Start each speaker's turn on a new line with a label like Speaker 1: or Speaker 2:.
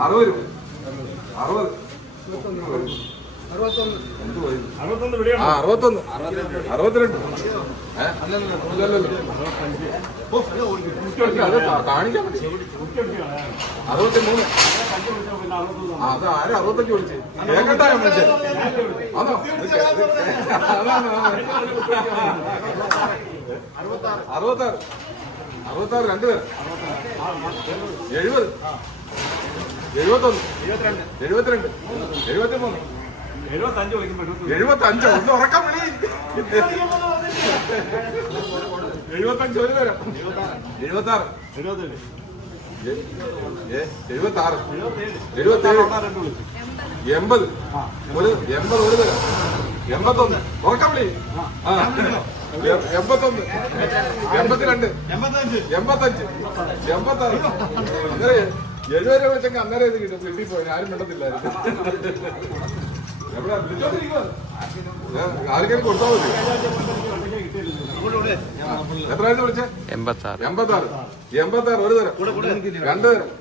Speaker 1: അറുപത് രൂപ. അറുപത്. അറുപത്തൊന്ന് അറുപത്തിരണ്ട്. കാണിക്കാൻ അറുപത്തി മൂന്ന് അത് ആരും അറുപത്തഞ്ച് വിളിച്ച്? കേക്കട്ടാ വിളിച്ചത്? അതോ അറുപത്താറ് അറുപത്താറ്. അറുപത്താറ് രണ്ട് പേര് എഴുപത്. എഴുപത്തൊന്ന്. എഴുപത്തിരണ്ട്.
Speaker 2: എഴുപത്തഞ്ച്
Speaker 1: എഴുപത്തി അഞ്ചോ ഒന്ന് ഉറക്കം വിളി. എഴുപത്തഞ്ച് ഒരു പേര്. എഴുപത്തി ആറ്
Speaker 2: എഴുപത്തേഴ്.
Speaker 1: എൺപത്. ഒരു എൺപത് ഒരു തരം എൺപത്തൊന്ന്. ഉറക്കം വിളി. ആ. എൺപത്തൊന്ന്. എൺപത്തിരണ്ട്.
Speaker 2: എൺപത്തഞ്ച്.
Speaker 1: എൺപത്തഞ്ച് എൺപത്താറ് എഴുപത് രൂപ വെച്ചെങ്കിൽ അന്നേരം ഇത് കിട്ടും. കിട്ടി പോയി. ആരും മിണ്ടത്തില്ലായിരുന്നു. ആർക്കെങ്കിലും കൊടുത്താൽ മതി. എത്ര ആയിരുന്നു വിളിച്ചേ?
Speaker 3: എൺപത്തി ആറ്
Speaker 1: എൺപത്താറ്. എൺപത്താറ്. ഒരു തരം. രണ്ടു തരം.